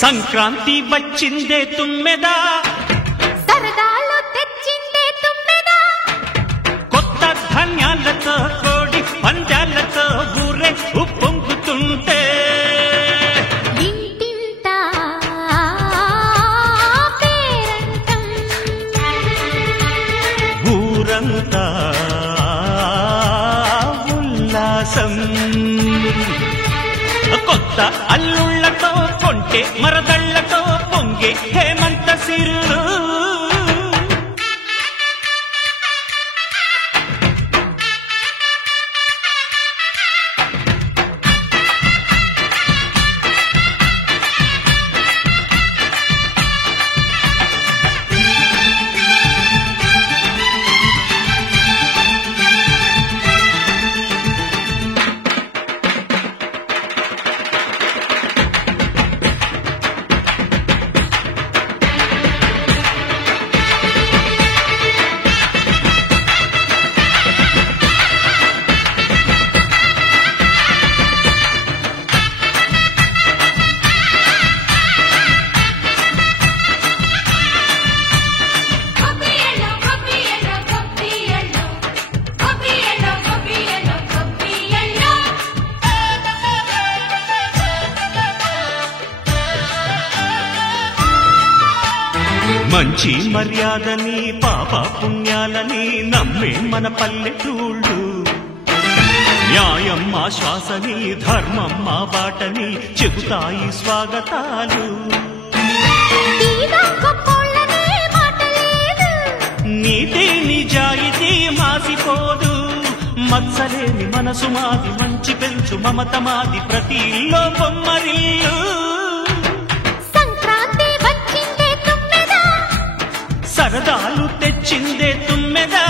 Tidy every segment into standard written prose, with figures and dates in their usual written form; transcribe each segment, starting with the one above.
సంక్రాంతి వచ్చిందే తుమ్మెదా, సరదాలు తెచ్చిందే తుమ్మెదా, కొత్త ధాన్యాలతో కోడి పందాలతో ఊరే ఉప్పొంగుతుంటే ఇంటింటా పేరంటం, ఊరంతా ఉల్లాసం. కొత్త అల్లుళ్లతో కొంటే మరదళ్లతో పొంగే హేమంత సిరులు. గొబ్బియలో గొబ్బియలో గొబ్బియలో గొబ్బియలో గొబ్బియలో గొబ్బియలో, మంచి మర్యాదని పాప పుణ్యాలని నమ్మే మన పల్లెటూళ్ళు, న్యాయం మా శ్వాసని ధర్మం మా బాటని చెబుతాయి స్వాగతాలు. తీరా గొప్పోళ్ళనే మాట లేదు, నీతి నిజాయితీ మాసిపోదు, మత్సలేని మనసు మాది, మంచి పెంచు మమత మాది, ప్రతి ఇల్లో బొమ్మరిల్లు. సంక్రాంతి వచ్చిందే తుమ్మెదా, సరదాలు తెచ్చిందే తుమ్మెదా.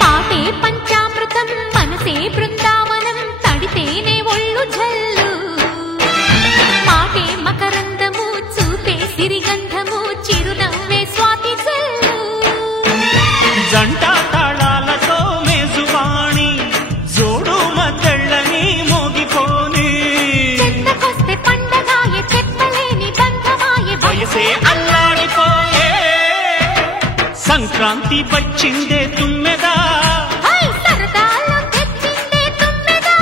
పాటే పంచామృతం, మనసే బృందావనం, తడితేనే ఒళ్ళు జల్లు, మాటే మకరందము, చూపే సిరిగంధము, చిరునవ్వే స్వాతి జల్లు. జంట తాళాలతో మేజువాణి, జోడు మద్దళ్ళని మోగిపోని, చెంతకొస్తే పండగాయే, చెప్పలేని బంధమాయే, వయసే అల్లాడిపోయే. సంక్రాంతి వచ్చిందే తుమ్మెదా, హై సరదాలు తెచ్చిందే తుమ్మెదా,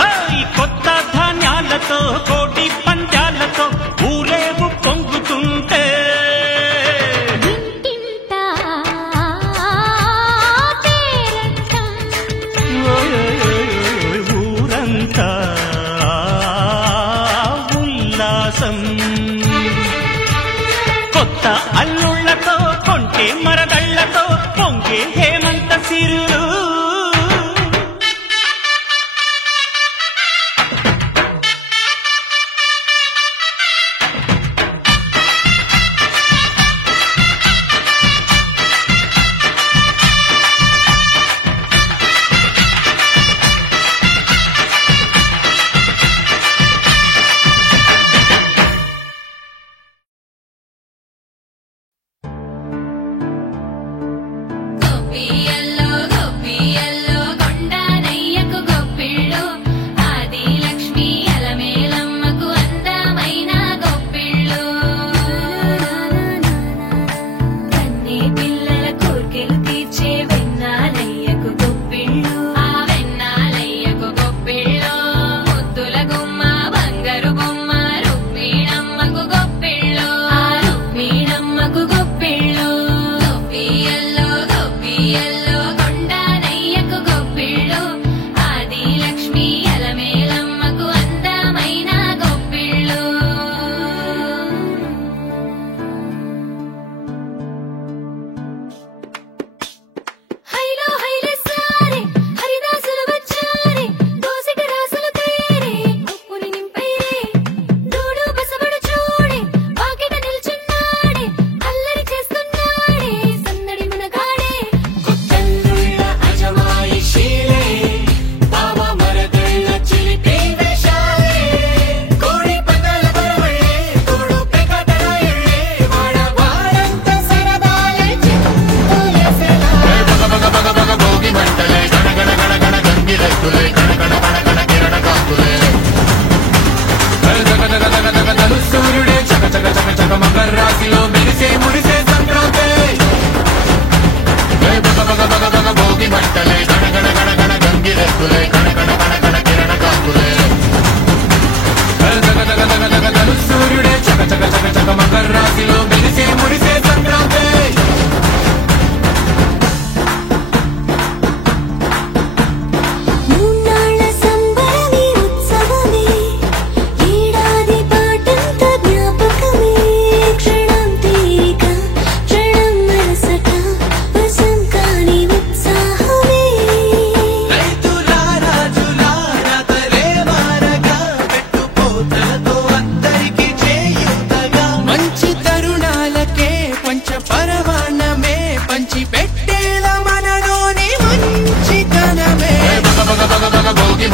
హై కొత్త ధాన్యాలతో కోటి పందాలతో ఊరేగు పొంగుతుంటే ఇంటింటా పేరంటం, ఊరంతా ఉల్లాసం. కొత్త అల్లుళ్లతో కొంటే మరదళ్లతో పొంగే హేమంత సిరులు.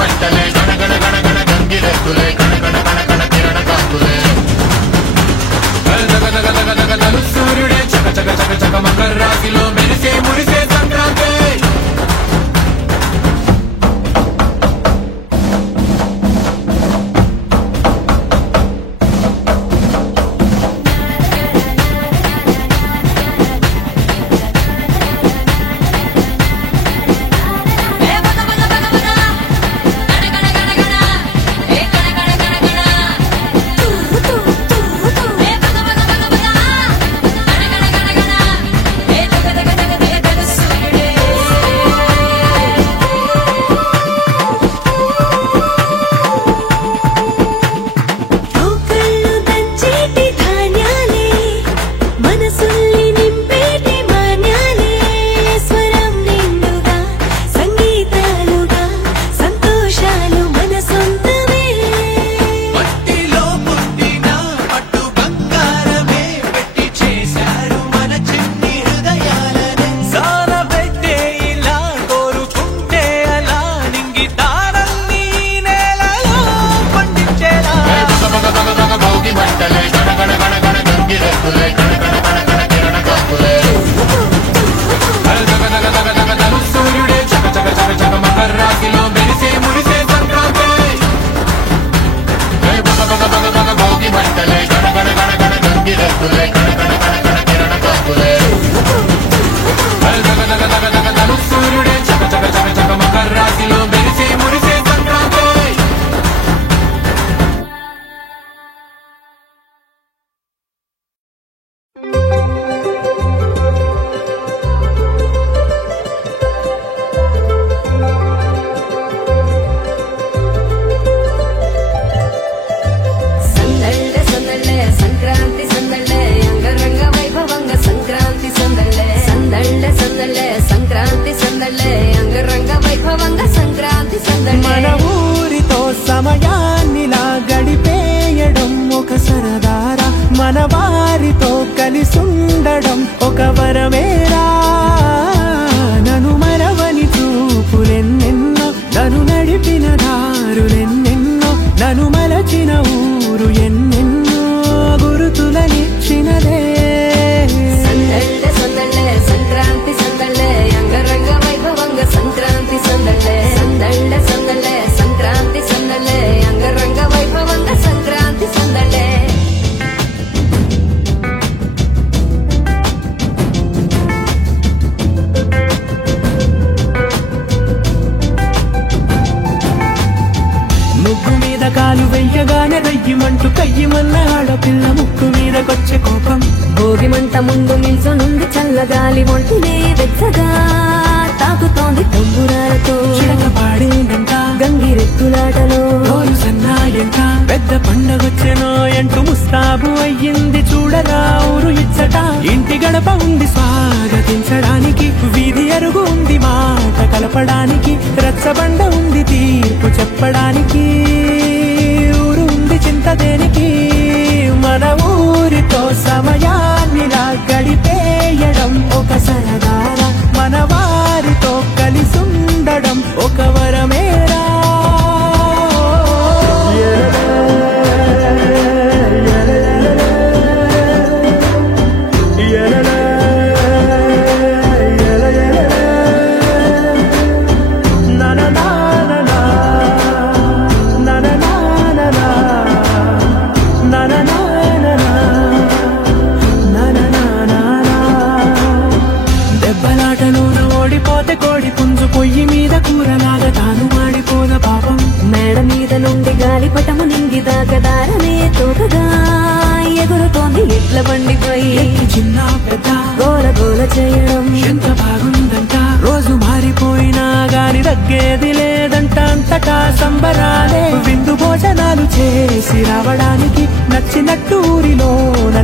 మంటలే గణగణ గణగణ గంగిరెద్దులే కణకణ కణకణ కిరణ కాంతులే గగ సూర్యుడే చక చక చక చక మకర రాశిలో మెరిసే మురిసే సంక్రాంతి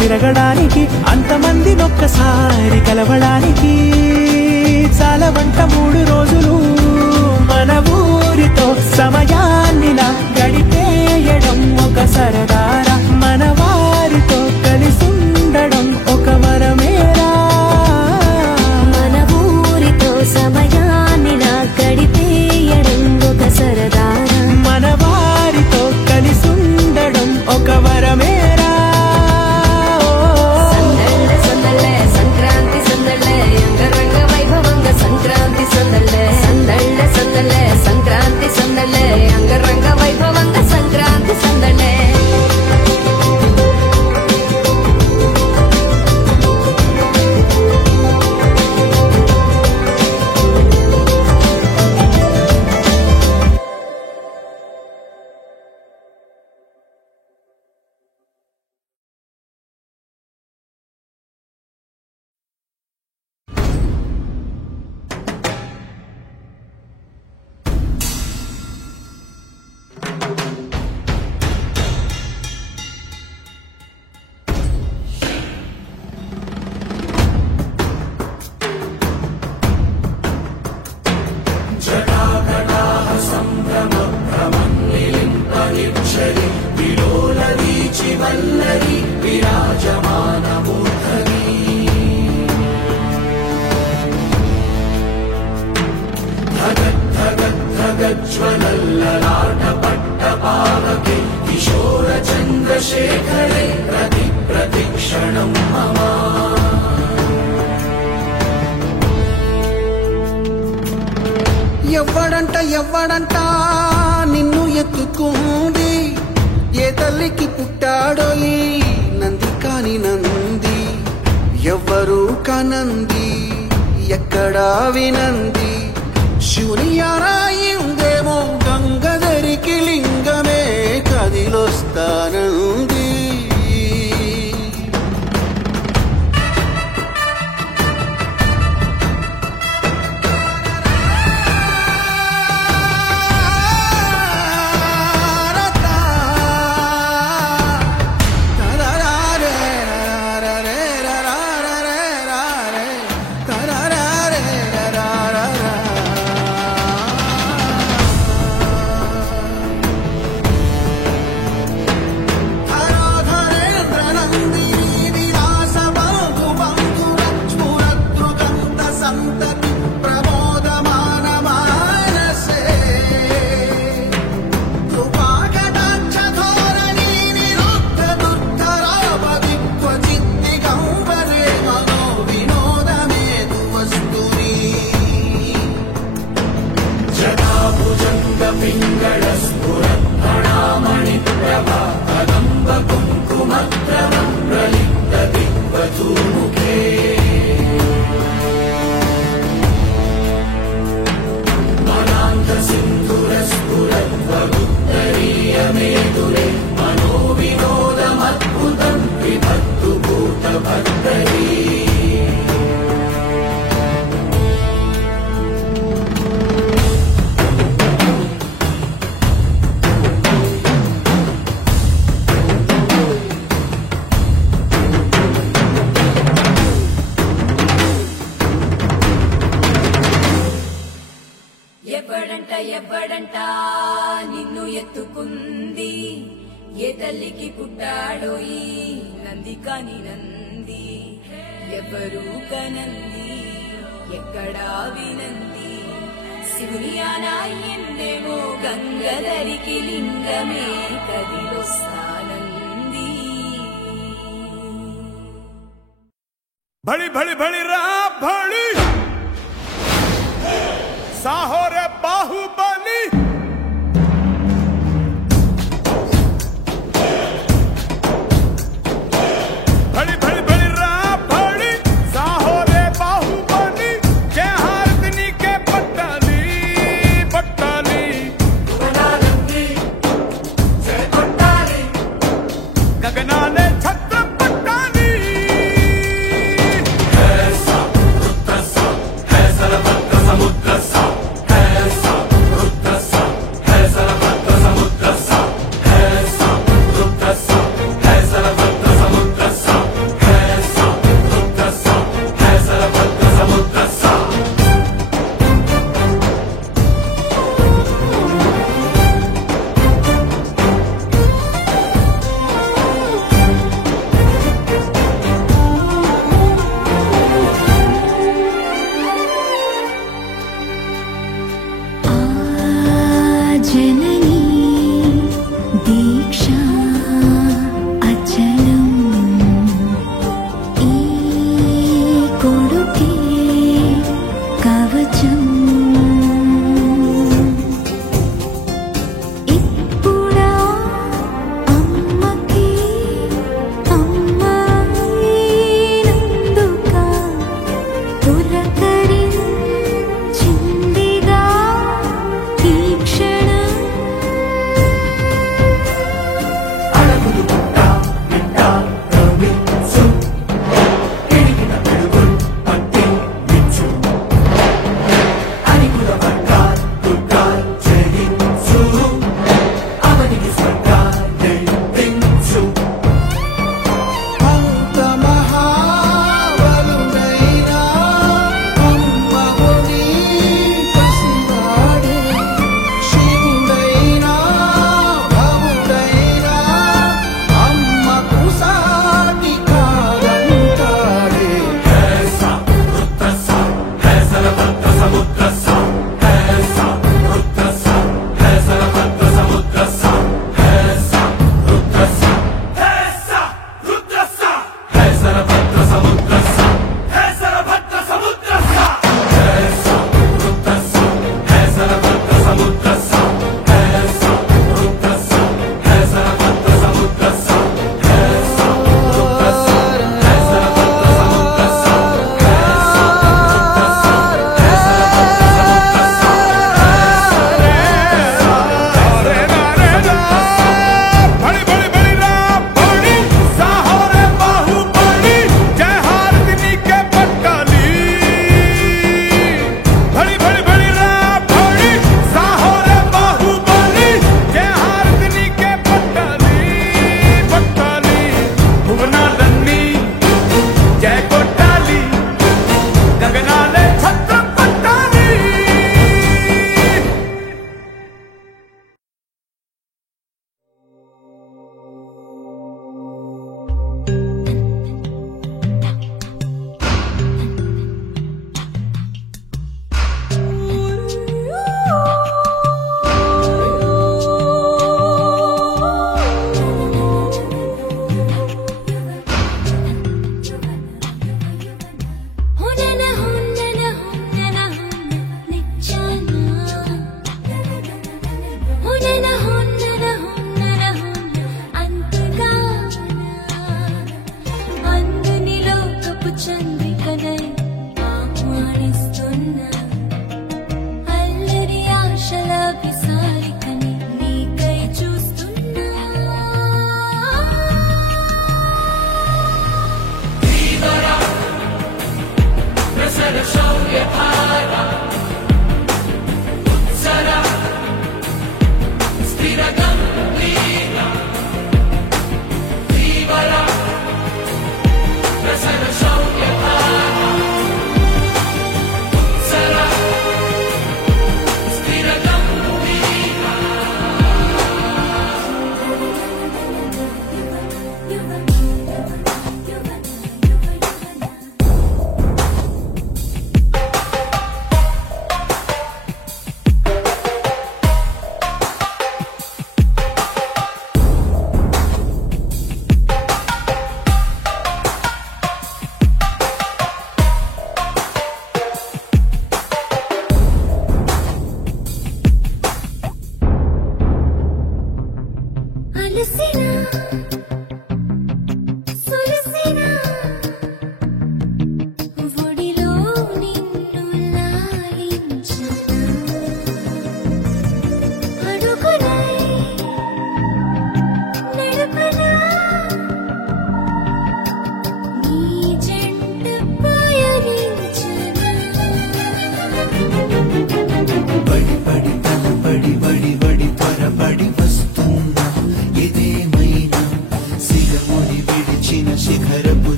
తిరగడానికి అంతమంది ఒక్కసారి కలవడానికి చాలా వంట 3 రోజులు మన ఊరితో సమయాన్నిలా గడిపేయడం ఒక సరదారా మన వారితో కలిసుండడం ఒక వరమేరా మన ఊరితో సమయాన్నిలా గడిపేయడం ఒక సరదారా ఎవ్వడంట నిన్ను ఎత్తుకుంది ఏ తల్లికి పుట్టాడో ఈ నంది కాని నంది ఎవ్వరు కనంది ఎక్కడా వినంది శివుని ఆరాయిందేమో గంగధరికి లింగమే కదిలొస్తానంది ఎవ్వడంట నిన్ను ఎత్తుకుంది ఏ తల్లికి పుట్టాడో ఈ నంది కాని నంది ఎవరు కనంది ఎక్కడా వినంది శివుని ఆనాయిందేమో గంగధరికి లింగమే కదిలొస్తానంది भली भली भली रा भली साहो रे बाहुबली भली भली भली रा भली साहो रे बाहुबली के हारदनी के पट्टाली पट्टाली गगनानंदी से पट्टाली गगनाने छत्र पट्टाली जननी दीक्षा अचलम ई कोडुके कवचम इप्पुड़ा अम्मकी अम्मायिनंदुका पुलकरिंचिंदिगा तीक्षण కిడికిన పెడుగుల్ పట్టి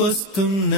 పుట్టుకొస్తున్న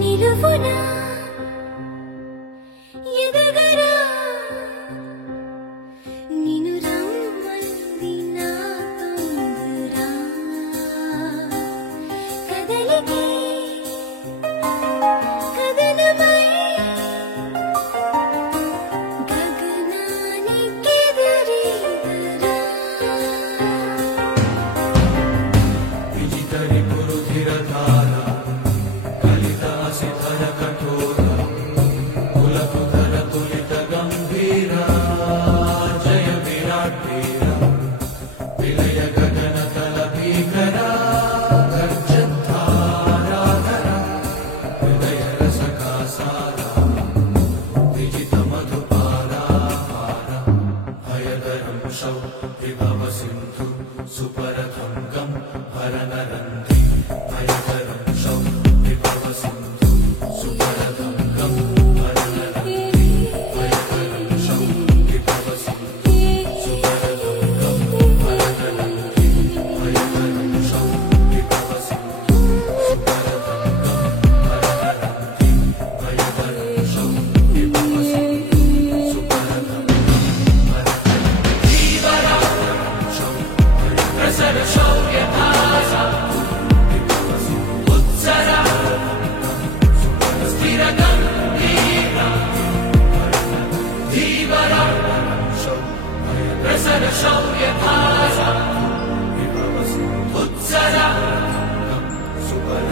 నిలువునా ఎదగరా నిన్ను రమ్మంది నా తొందరా కదలికి కదలమై గగనానికెదురీదరా విజితరి పురుధిరధార కలితాసిధర కఠోర కులకుధర తులిత గంభీర జయ విరాట్ వీర విలయ గగన తల భీకర గర్జంధారాధర హృదయ రసకాసార విజిత మధుపారాహార భయధరం శౌ విభవ సింధు సుపరథంగం హరనరంది భయధరం శౌ విభవ సింధు సుపరథంగం హరనరంది భయధరం శౌ విభవ సింధు సుపరథంగం హరనరంది భయధరం శౌ విభవ సింధు సుపరథంగం హరనరంది భయధరం శౌ విభవ సింధు సుపరథంగం ప్రసర శౌర్య భాష ఉత్సర స్థిర గంభీర ధీవర ప్రసర శౌర్య భాష ఉత్సర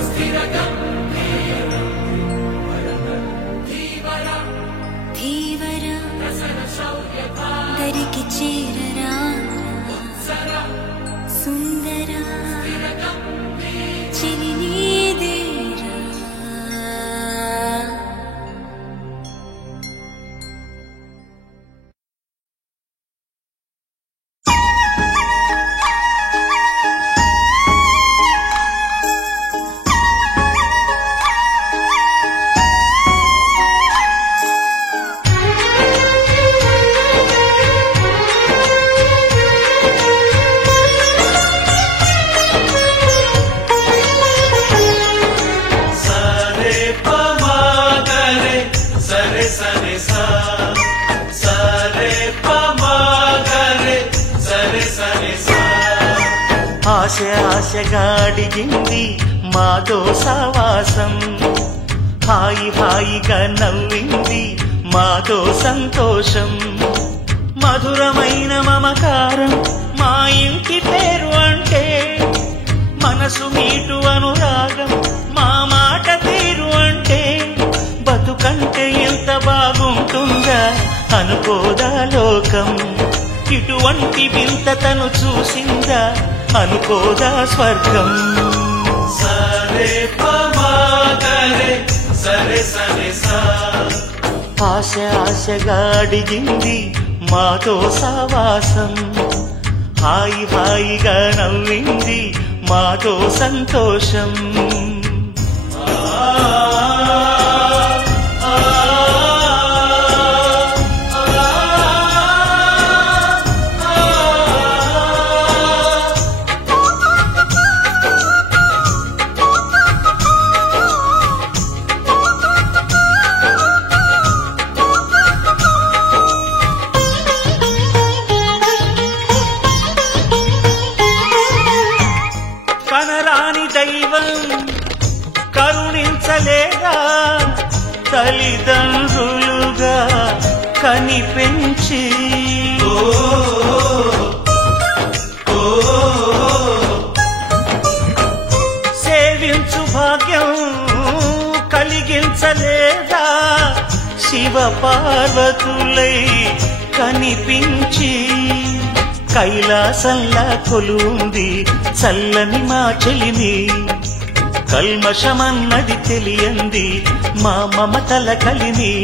స్థిర గంభీర ధీవర ధీవరా ప్రసర శౌర్య భాష దరికి చేరరా సుందరా చెలి నీదేరా ఆశ ఆశగా అడిగింది మాతో సావాసం హాయి హాయిగా నవ్వింది మాతో సంతోషం మధురమైన మమకారం మా ఇంటి పేరు అంటే మనసు మీటు అనురాగం మా మాట తీరు అంటే బతుకంటే ఎంత బాగుంటుందా అనుకోదా లోకం ఇటువంటి వింత తను చూసిందా అనుకోదా స్వర్గం సరే పమాగరే సరే సరే సా ఆశ ఆశగా అడిగింది మాతో సావాసం హాయి హాయిగా నవ్వింది మాతో సంతోషం కరుణించలేదా తల్లిదండ్రులుగా కనిపెంచి కనిపించలేదా శివ పార్వతులై కనిపించి కైలాసంలా కొలుంది చల్లని మా చెలిమి కల్మషమన్నది తెలియంది మా మమతల కలిమి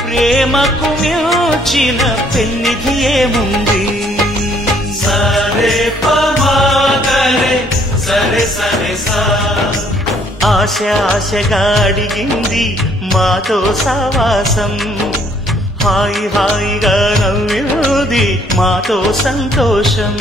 ప్రేమకు మించిన పెన్నిధి ఏముంది సరే పమాగరే సరే సరే సా ఆశ ఆశగా అడిగింది మాతో సావాసం హాయి హాయిగా నవ్వింది మాతో సంతోషం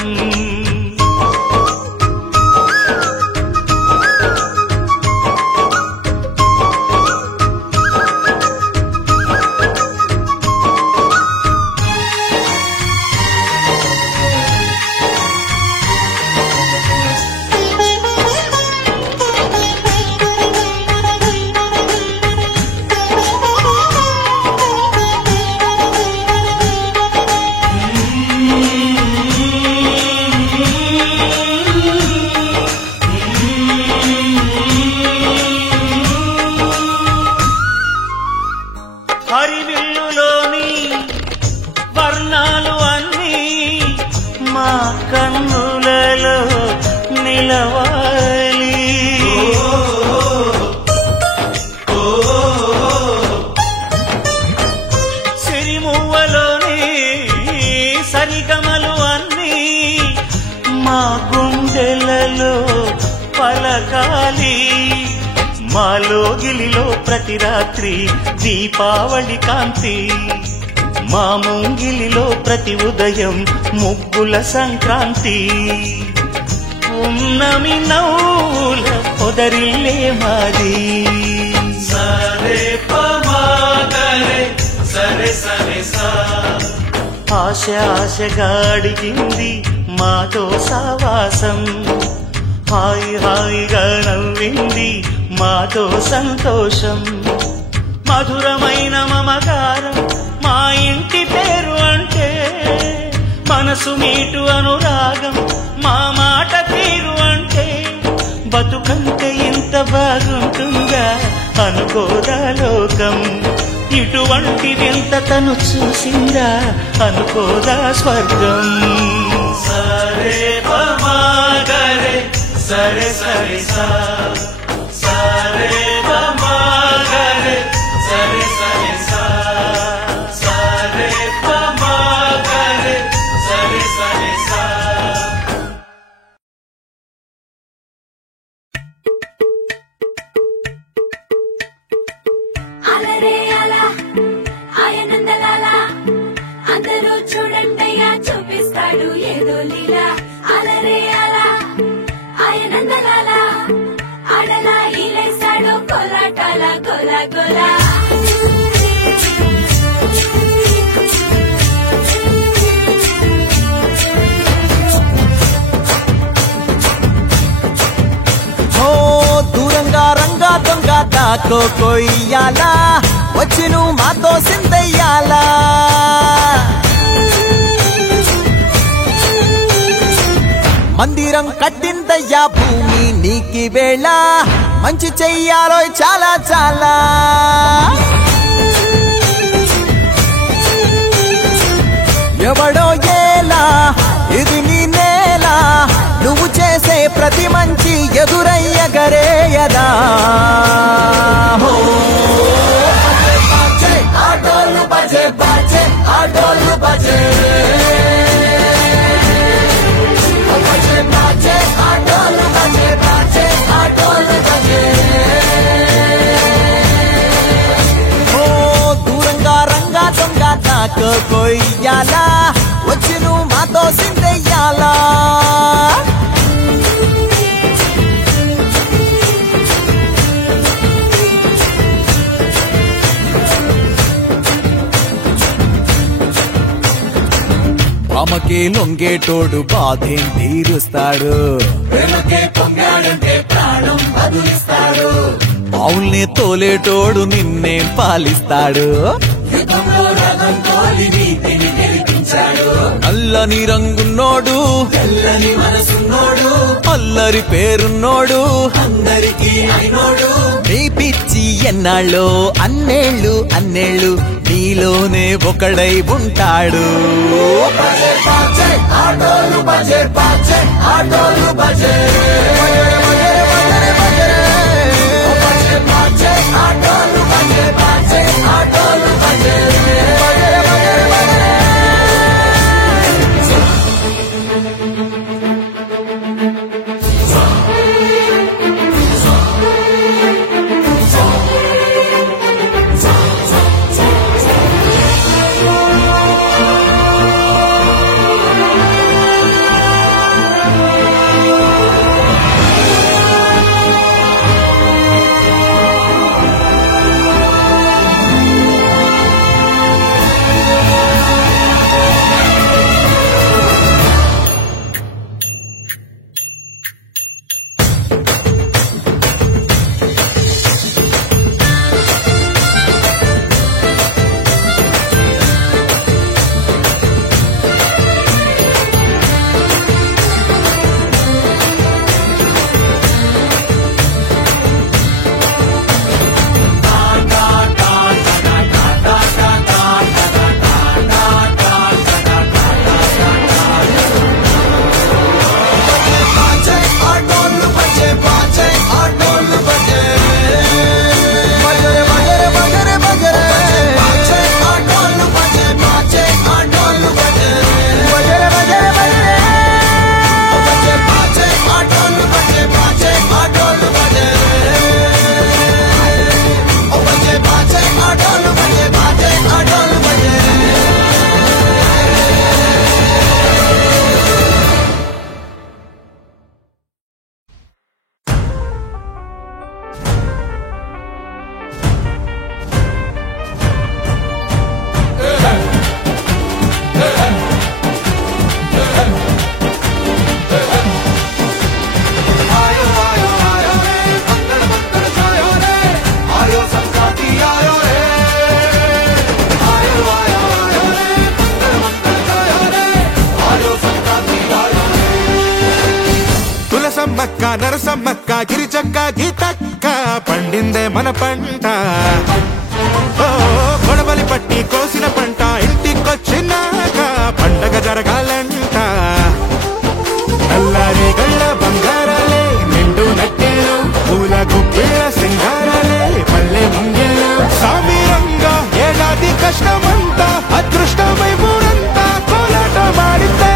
హరివిల్లులోని వర్ణాలు అన్నీ మా కన్నులలో నిలవాలి సిరిమువ్వలోని సరిగమలు అన్నీ మా గుండెలలో పలకాలి మాలోగిలిలో ప్రతి రాత్రి దీపావళి కాంతి మా ముంగిలిలో ప్రతి ఉదయం ముగ్గుల సంక్రాంతి ఉన్నమి నవ్వుల పొదరిల్లే మాది సరే పమాగరే సరే సరే సా ఆశ ఆశగా అడిగింది మాతో సావాసం హాయి హాయిగా నవ్వింది మాతో సంతోషం మధురమైన మమకారం మా ఇంటి పేరు అంటే మనసు మీటు అనురాగం మా మాట తీరు అంటే బతుకంటే ఇంత బాగుంటుందా అనుకోదా లోకం ఇటువంటి వింత తను చూసిందా అనుకోదా స్వర్గం సరే పమాగరే సరే సరే సా సరే పమాగరే సరే సరే సా సరే పమాగరే సరే సరే సా అలరే అలా ఆయనందలాలా అందరూ చూడండయ్యా చూపిస్తాడు ఏదో లీలా అలరే అలా ఆయనందలాలా ఆడలా ఈలేశాడు కోలాటాల గోలా గోలా దూరంగా రంగా దొంగ దాకో కొయ్యాలా వచ్చి నువ్వు మాతో సిందయ్యాలా మందిరం కట్టిందయ్యా భూమి నీకి వేళ మంచి చెయ్యాలో చాలా చాలా ఎవడో ఏలా ఇది నీ నేల నువ్వు చేసే ప్రతి మంచి ఎదురయ్యగరేయదా ఆటోలు బజే బాజే ఆటోలు బజే ఆటోలు బజే బాజే ఆటోలు బజే దూరంగా రంగా దొంగ నాకు కొయ్యాలా వచ్చి నువ్వు మాతో సిందెయ్యాలా అమ్మకే లొంగేటోడు బాధేం తీరుస్తాడు పొంగాడంటే ప్రాణం బదులిస్తాడు ఆవుల్ని తోలేటోడు నిన్నేం పాలిస్తాడు అల్లని రంగున్నోడు తెల్లని మనసున్నోడు అల్లరి పేరున్నోడు అందరికీ అయినోడు నీ పిచ్చి ఎన్నాళ్ళో అన్నేళ్ళు అన్నేళ్ళు నీలోనే ఒకడై ఉంటాడు. బజే బాజే ఆటోలు బజే బాజే ఆటోలు బజే బజే బాజే ఆటోలు బజే బాజే ఆటోలు బజే నరసమ్మక్క నరసమ్మక్క గిరిజక్క గీతక్క పండిందే మన పంట. ఓ గొడవలి పట్టి కోసిన పంట ఇంటికొచ్చినాక పండగ జరగాలంట. నల్లారి గళ్ళ బంగారాలే నిండు నట్టేలు పూల గుప్పిళ్ళ సింగారాలే పల్లె ముంగిళ్ళు సామీరంగా ఏడాది కష్టమంతా అదృష్టమై ఊరంతా కోలాట మాడితే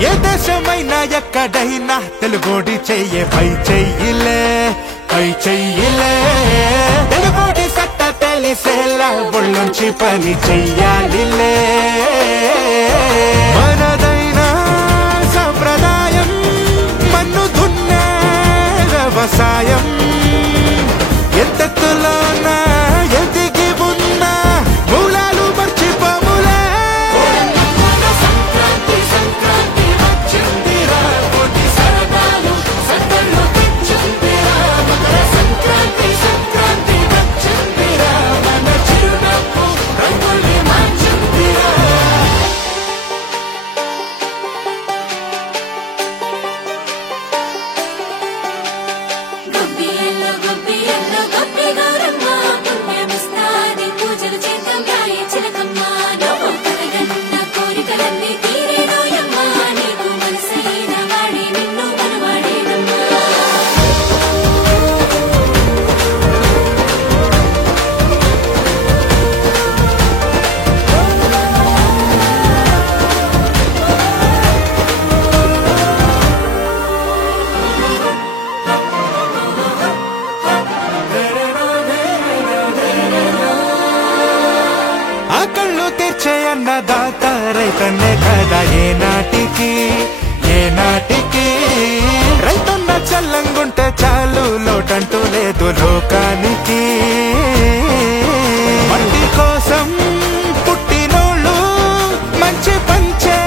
ఏ దేశమైనా ఎక్కడైనా తెలుగోడి చెయ్యే పై చెయ్యిలే పై చెయ్యిలే. తెలుగోడి సట్ట తెలిసేలా ఒళ్ళొంచి పని చెయ్యాలిలే. మనదైనా సంప్రదాయం మన్ను దున్నే వ్యవసాయం ఎంతెత్తులోనా ఎదిగి ఉన్నా మూలాలు మర్చిపోములే. కన్నే కదా ఏనాటికి రైతన్న చల్లంగుంటే చాలు లోటంటూ లేదు లోకానికి మట్టి కోసం పుట్టినోళ్ళు మంచి పంచే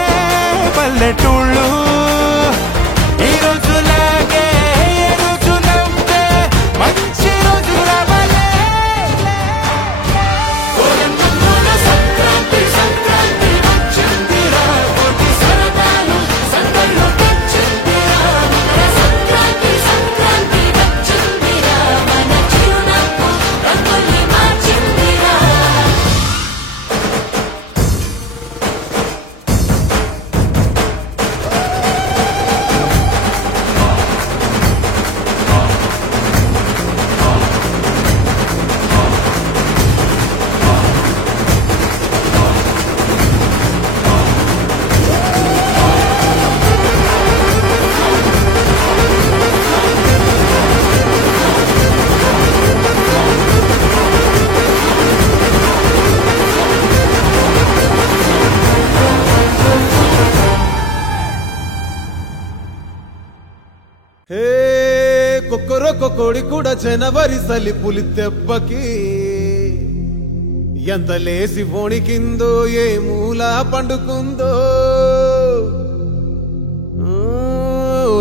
పల్లెటూళ్ళు ఈ రోజులాగే ఏ రోజు నవ్వే మంచి రోజు రావాలే సంక్రాంతి సంక్రాంతి వచ్చిందిరా కోటి సరదాలు సందర్లో తెచ్చిందిరా సంక్రాంతి సంక్రాంతి వచ్చిందిరా మన చిరునవ్వు రంగుల్ని మార్చిందిరా హే కొక్కరొక్క కోడి కూడా జనవరి సలి పులి దెబ్బకి ఎంత లేసి వణికిందో ఏ మూల పండుకుందో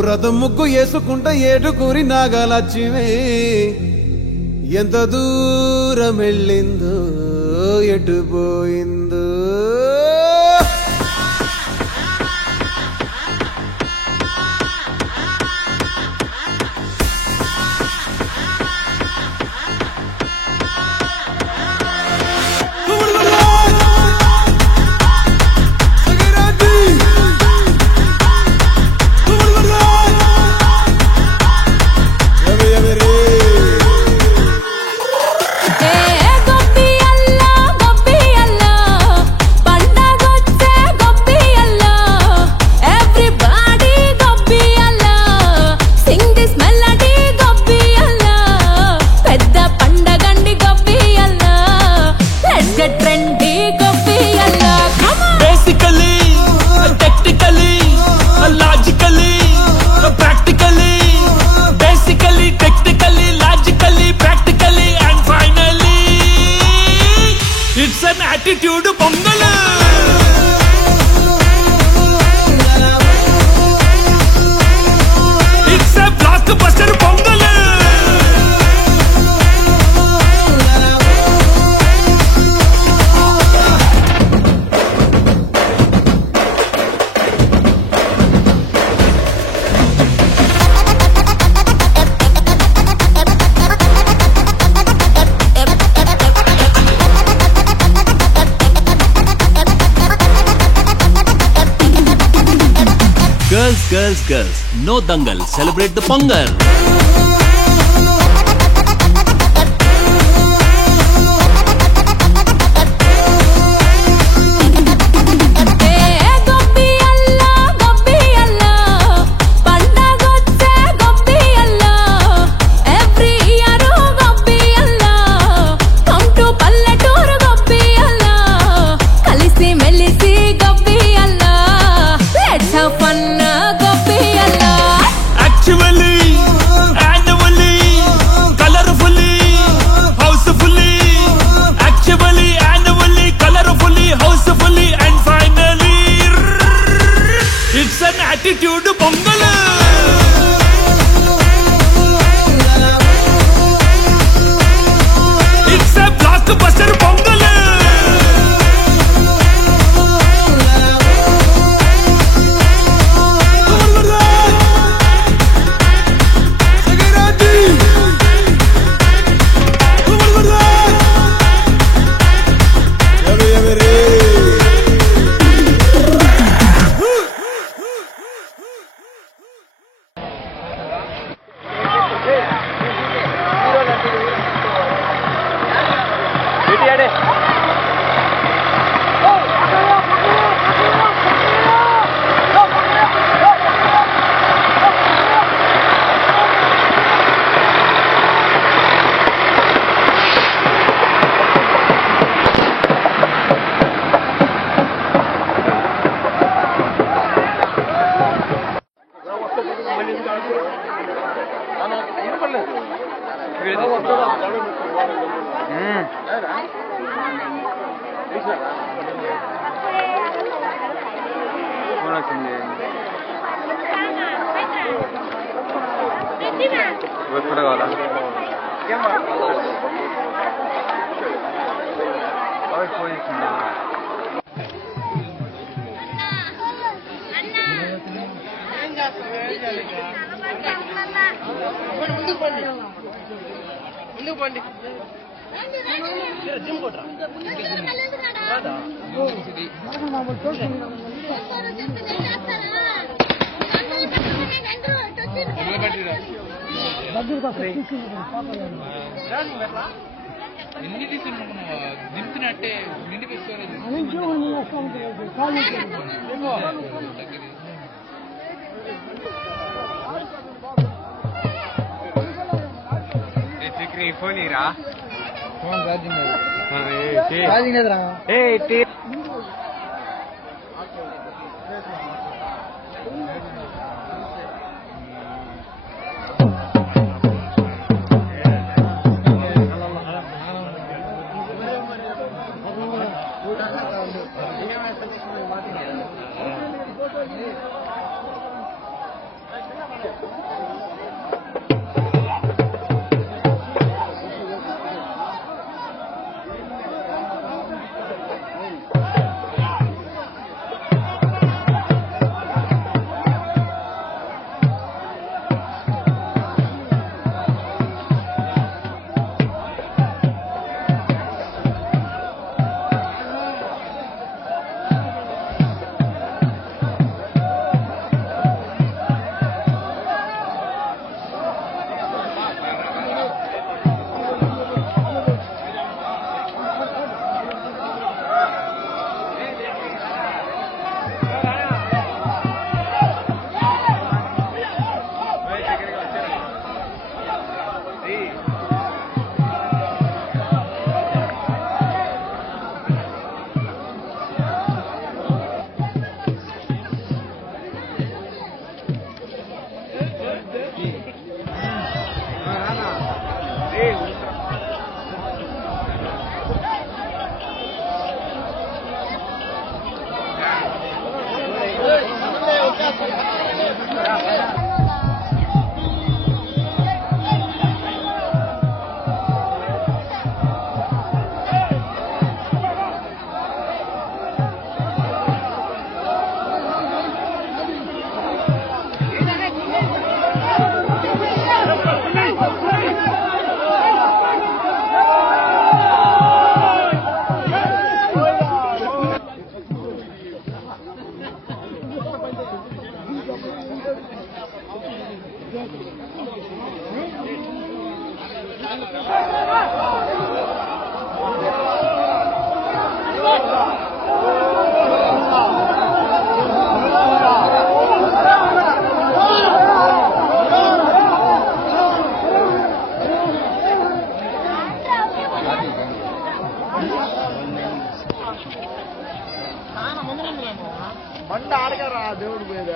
రథం ముగ్గు వేసుకుంటా ఏడుకూరి నాగాలచ్చివే ఎంత దూరం వెళ్ళిందో ఎటు పోయిందో attitude pongal it's a blockbuster pongal Girls, no dangal, celebrate the Pongal. Actually, annually ఎన్ని దింపినట్టే నిండి ఫోన్ రా ఫోన్ ఛార్జింగ్ రా బండి ఆడగారా దేవుడి మీద